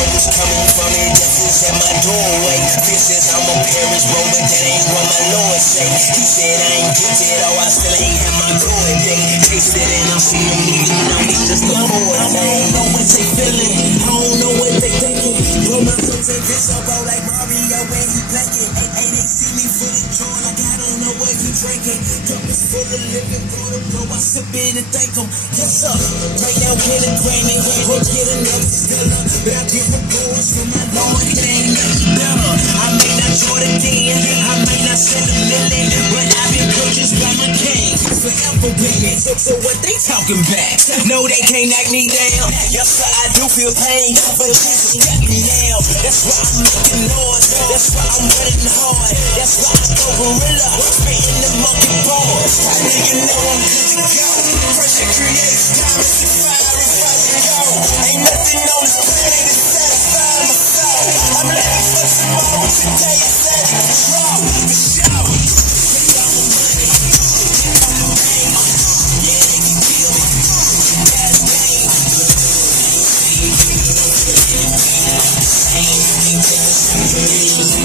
Troubles coming from me, death is at my doorway. This is I'm a Paris Roman, that ain't what my Lord say. He said I ain't gifted, oh I still ain't have my glory day. Taste it and I'm seeing them moving, now it's just a forward thing. I don't know what they feeling, I don't know what they thinking. Blow my friends and this up out like Mario when he blanking. Hey, they see me full of joy like I don't know what he drinking. Cup is full of living water, bro, I sip it and thank him. Yes sir, right now get a Grammy, or get another Stella. But I give a glory for my Lord, it ain't nothing better. I may not join again, I may not send a million, but I've been purchased by my king. Forever baby, so what they talking back? No, they can't knock me down. Yes sir, I do feel pain, but Jesus got me now. That's why I'm making noise, that's why I'm running hard. That's why I go gorilla, spitting the monkey bars. I nigga know I'm good to go. Pressure creates diamonds to fire and fight and go. Ain't nothing on this planet to satisfy my soul. I'm living for tomorrow, today is out of control. For sure.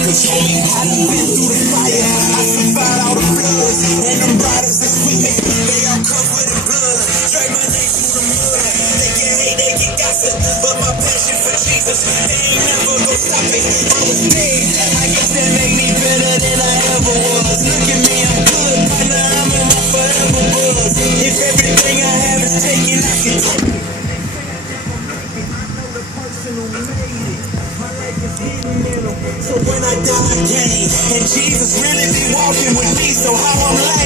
Control me, I done been through the fire. I survived all the floods, and them riders that's with me, they all covered in blood. Straight my name through the mud. They get hate, they get gossip, but my passion for Jesus, they ain't never gonna stop it. I was dead, I guess that made me better than I ever was. Look at me, I'm good, partner, I'm in my forever buzz. If everything I have is taken, I can take it. So when I die, I gain, and Jesus really be walking with me, so how I'm lame.